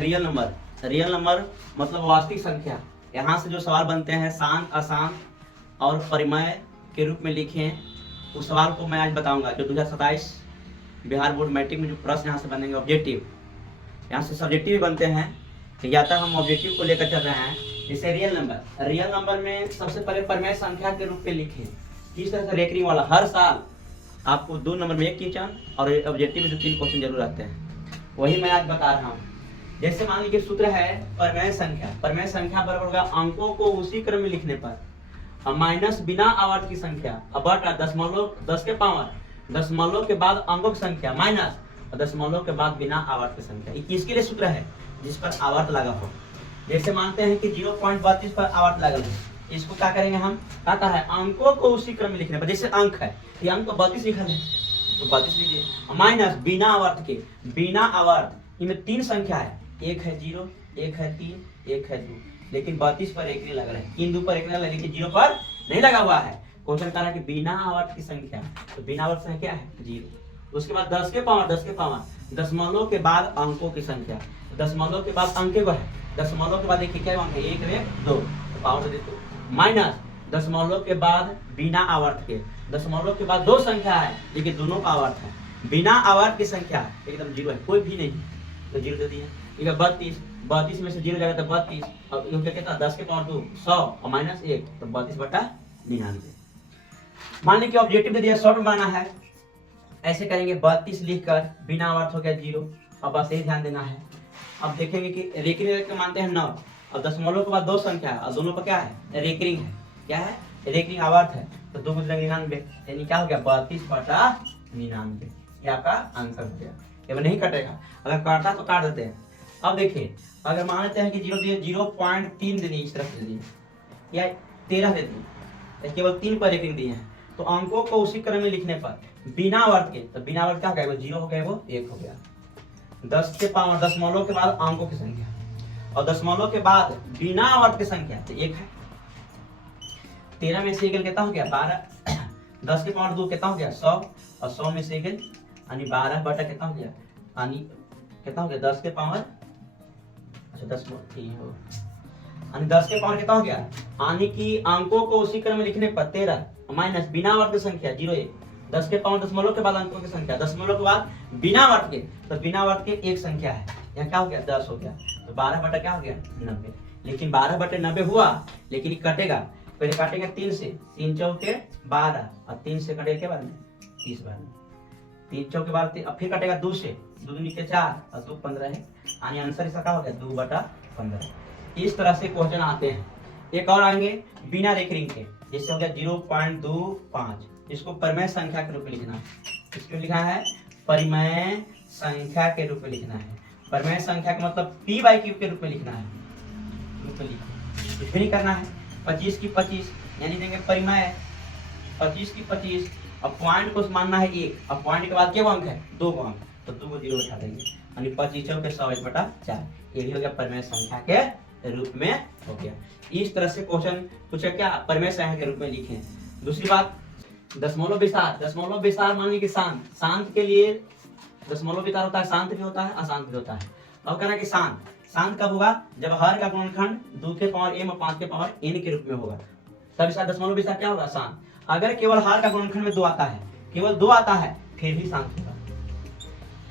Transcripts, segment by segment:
Real number मतलब वास्तविक संख्या। यहाँ से जो सवाल बनते हैं शांत, अशांत और परिमेय के रूप में लिखे, उस सवाल को मैं आज बताऊंगा। जो 2027 बिहार बोर्ड मैट्रिक में जो प्रश्न यहाँ से बनेंगे ऑब्जेक्टिव, यहाँ से सब्जेक्टिव भी बनते हैं, या तक हम ऑब्जेक्टिव को लेकर चल रहे हैं। जैसे रियल नंबर में सबसे पहले परिमेय संख्या के रूप में लिखें। किस तरह से रेकरिंग वाला, हर साल आपको 2 नंबर में 1 क्वेश्चन और ऑब्जेक्टिव में जो 3 क्वेश्चन जरूर आते हैं, वही मैं आज बता रहा हूँ। जैसे मान लीजिए सूत्र है परिमेय संख्या बराबर होगा अंकों को उसी क्रम में लिखने पर माइनस बिना आवर्त की संख्या बटा दशमलव 10 के पावर दशमलव के बाद अंकों की संख्या माइनस दशमलव के बाद बिना आवर्त की संख्या। ये किसके लिए सूत्र है? जिस पर आवर्त लगा हो। जैसे मानते हैं कि 0.32 पर आवर्त लगा है, इसको क्या करेंगे हम? क्या है अंकों को उसी क्रम में लिखने पर। जैसे अंक है, ये अंक 32 लिखा है तो 32 लीजिए, माइनस बिना आवर्त के, बिना आवर्त इनमें 3 संख्या है, एक है 0, एक है 3, एक है 2, लेकिन 32 पर एक नहीं लग रहा है, 3 2 पर एक नहीं लगा, लेकिन 0 पर नहीं लगा हुआ है। क्वेश्चन कह रहा है कि बिना आवर्त की संख्या, तो बिना आवर्त संख्या क्या है? 0। उसके बाद 10 के पावर दशमलव के बाद अंकों की संख्या, दशमलव के बाद अंक को है, दशमलव के बाद देखिए क्या अंक है, 1 1 2, तो पावर दे दो, माइनस दशमलव के बाद बिना आवर्त के, दशमलव के बाद 2 संख्या है लेकिन दोनों का आवर्त है, बिना आवर्त की संख्या एकदम 0 है, कोई भी नहीं, तो 0 दे दिया। 32 में से 0 जाएगा तो 32, अब क्या कहता है 10 के पावर 2 100 और माइनस 1, तो 32/99। मान लीजिए ऑब्जेक्टिव दे दिया, शॉर्ट में बनाना है, ऐसे करेंगे 32 लिखकर बिना आवर्त हो गया 0। अब बस यही ध्यान देना है। अब देखेंगे कि रेकरिंग के मानते हैं 9, और दशमलव के बाद 2 संख्या और दोनों पर क्या है? रेकरिंग है। क्या है? रेकरिंग आवर्त है, तो 2 × 99, यानी क्या हो गया? 32/99। ये आपका आंसर हो गया। ये नहीं कटेगा, अगर काटता तो काट देते हैं। अब देखिए, अगर मान लेते हैं कि 0.3 देनी, इस तरफ दे दिए या 13 दे दिए, केवल 3 पर रेकरिंग दिए हैं, तो अंकों को उसी क्रम में लिखने पर बिना आवर्त के, तो बिना आवर्त क्या हो गया? वो 0 हो गया, वो 1 हो गया। 10 के पावर दशमलव के बाद अंकों की संख्या और दशमलव के बाद बिना आवर्त की संख्या, तो 1 है। 13 में से 1 कितना हो गया? 12। 10 के पावर 2 कितना हो गया? 100, और 100 में से 1 यानी 12 बटा कितना हो गया? यानी कितना हो गया? 10 के पावर, अच्छा 10 हो, यानी 10 के पावर कितना हो गया? यानी कि अंकों को उसी क्रम में लिखने पर 13 माइनस बिना आवर्त की संख्या 0 1, 10 के पावर दशमलव के बाद अंकों की संख्या, दशमलव के बाद बिना आवर्त के, तो बिना आवर्त के एक संख्या है, यहाँ क्या हो गया? 10 हो गया, तो 12 बटा क्या हो गया? 90। लेकिन 12/90 हुआ, लेकिन कटेगा, पहले काटेंगे 3 से, 3 चौके 12, और 3 से कटेगा के बाद में 30 बार, 3 चौके 12, अब फिर कटेगा 2 से, 2 दूनी के 4 और 2 15 है, यानी आंसर इसका क्या हो गया? 2/15। इस तरह से क्वेश्चन आते हैं। एक और आएंगे बिना रेकरिंग के, जैसे हो गया 0.25, इसको परिमेय संख्या के रूप में लिखना है। इसमें लिखा है परिमेय संख्या के रूप में लिखना है। परिमेय संख्या का मतलब p/q के रूप में लिखना है, रूप में लिखो, कुछ भी नहीं करना है। 25 की 25 यानी देंगे परिमेय, 25 की 25, अब पॉइंट को मानना है 1, अब पॉइंट के बाद क्या अंक है? 2 अंक, तो 2 को 0 उठा देंगे, यानी 25 के 100/4, ये भी हो गया परिमेय संख्या के रूप में हो गया। इस तरह से क्वेश्चन पूछा क्या? परिमेय संख्या के रूप में लिखें। दूसरी बात, दशमलव विस्तार मान लीजिए कि शांत के लिए दशमलव विस्तार होता है, शांत भी होता है, अशांत भी होता है। अब कहना कि शांत कब होगा? जब हर का गुणनखंड 2 के पावर m और 5 के पावर n के रूप में होगा, तब इसका दशमलव विस्तार क्या होगा? शांत। अगर केवल हर का गुणनखंड में 2 आता है, केवल 2 आता है, फिर भी शांत होगा।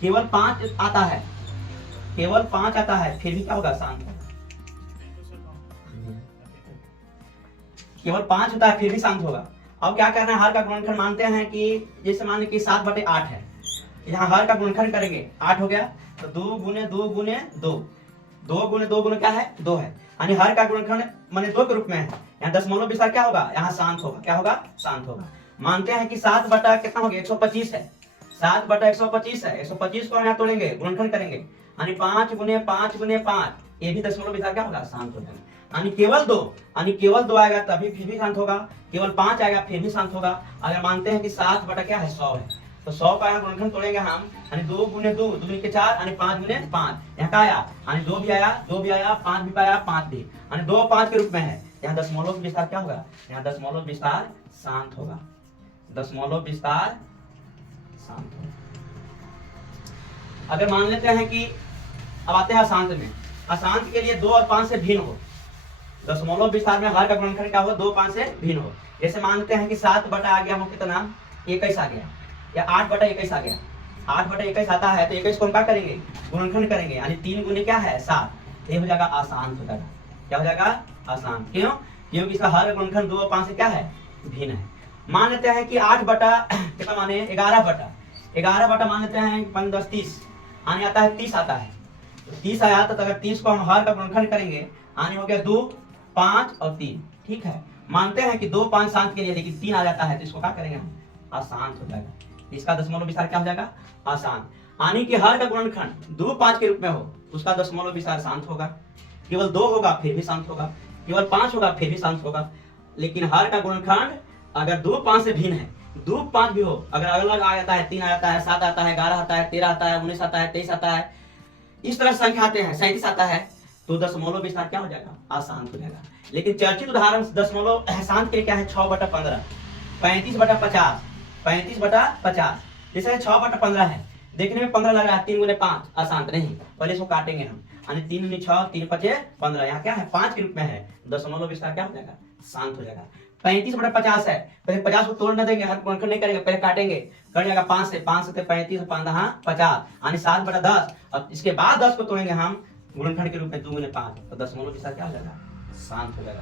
केवल 5 आता है, केवल 5 आता है, फिर भी क्या होगा? शांत होगा। केवल 5 होता है, फिर भी शांत होगा। अब क्या करना है? हर का गुणनखंड मानते हैं कि जैसे मान लीजिए 7/8 है, यहाँ हर का गुणनखंड करेंगे, 8 हो गया, तो 2 × 2 × 2, 2 × 2 × क्या है? 2 है, यानी हर का गुणनखंड माने 2 के रूप में है। यहाँ दशमलव विस्तार क्या होगा? यहाँ शांत होगा। क्या होगा? शांत होगा। मानते हैं कि 7 बटा कितना हो गया? 125 है, 7/125 है, 125 को यहाँ तोड़ेंगे, गुणनखंड करेंगे, यानी 5 × 5 × 5, ये भी दशमलव विस्तार क्या होगा? शांत हो जाएगा। यानी केवल 2 आएगा तभी फिर भी शांत होगा, केवल 5 आएगा फिर भी शांत होगा। अगर मानते हैं कि 7 बटा क्या है? 100 है, तो 100 का यहाँ गुणनखंड तोड़ेंगे हम, यानी 2 × 2, 2 दूनी के 4, यानी 5 × 5, यहाँ का आया, यानी 2 भी आया, 5 भी आया, 5 भी, यानी 2 5 के रूप में है। यहाँ दशमलव विस्तार क्या होगा? यहाँ दशमलव विस्तार शांत होगा, दशमलव विस्तार शांत होगा। अगर मान लेते हैं कि अब आते हैं अशांत में, अशांत के लिए 2 और 5 से भिन्न हो, दशमलव विस्तार में हर का गुणनखंड क्या हो, 2 5 से भिन्न हो। जैसे मानते हैं कि 7 बटा आ गया वो कितना 21 आ गया, या 8 बटा 21 आ गया। 8 बटा 21 आता है तो 21 को हम क्या करेंगे, गुणनखंड करेंगे, यानी 3 गुने क्या है 7, ये हो जाएगा अशांत हो जाएगा। क्या हो जाएगा, अशांत। क्यों, क्योंकि इसका हर का गुणनखंड 2 और 5 से क्या है, भिन्न है। मान लेते हैं कि 8 बटा कितना माने 11 बटा मान लेते हैं 5 10 30 आने आता है 30 आता है, तो 30 आया तो अगर 30 को हम हर का गुणनखंड करेंगे, आने हो गया 2 5 और 3, ठीक है। मानते हैं कि 2 5 शांत के लिए, लेकिन 3 आ जाता है तो इसको क्या करेंगे हम, अशांत हो जाएगा। इसका दशमलव विस्तार क्या हो जाएगा, अशांत। आने की हर का गुणनखंड 2 5 के रूप में हो, उसका दशमलव विस्तार शांत होगा। केवल 2 होगा फिर भी शांत होगा, केवल 5 होगा फिर भी शांत होगा। लेकिन हर का गुणनखंड अगर 2 5 से भिन्न है, 2 5 भी हो, अगर अलग आ जाता है, 3 आ जाता है, 7 आता है, 11 आता है, 13 आता है, 19 आता है, 23 आता है, इस तरह संख्या आते हैं, 37 आता है, तो दशमलव विस्तार क्या हो जाएगा, अशांत हो जाएगा। लेकिन चर्चित उदाहरण दशमलव शांत के लिए क्या है, 6 बटा 15, 35 बटा 50, 35 बटा 50। जैसे 6 बटा 15 है, देखने में 15 लग रहा है, 3 गुने 5 अशांत नहीं, पहले इसको काटेंगे हम, यानी 3 गुने 6 3 5 15, यहाँ क्या है 5 के रूप में है, दशमलव विस्तार क्या हो जाएगा, शांत हो जाएगा। 35 बटा 50 है, पहले 50 को तोड़ न देंगे, हर गुणनखंड नहीं करेंगे, पहले काटेंगे, कट जाएगा 5 से 35 5 50, यानी 7 बटा 10, और इसके बाद 10 को तोड़ेंगे हम गुणनखंड के रूप में 2 गुने 5, तो दशमलव विस्तार क्या हो जाएगा, शांत हो जाएगा।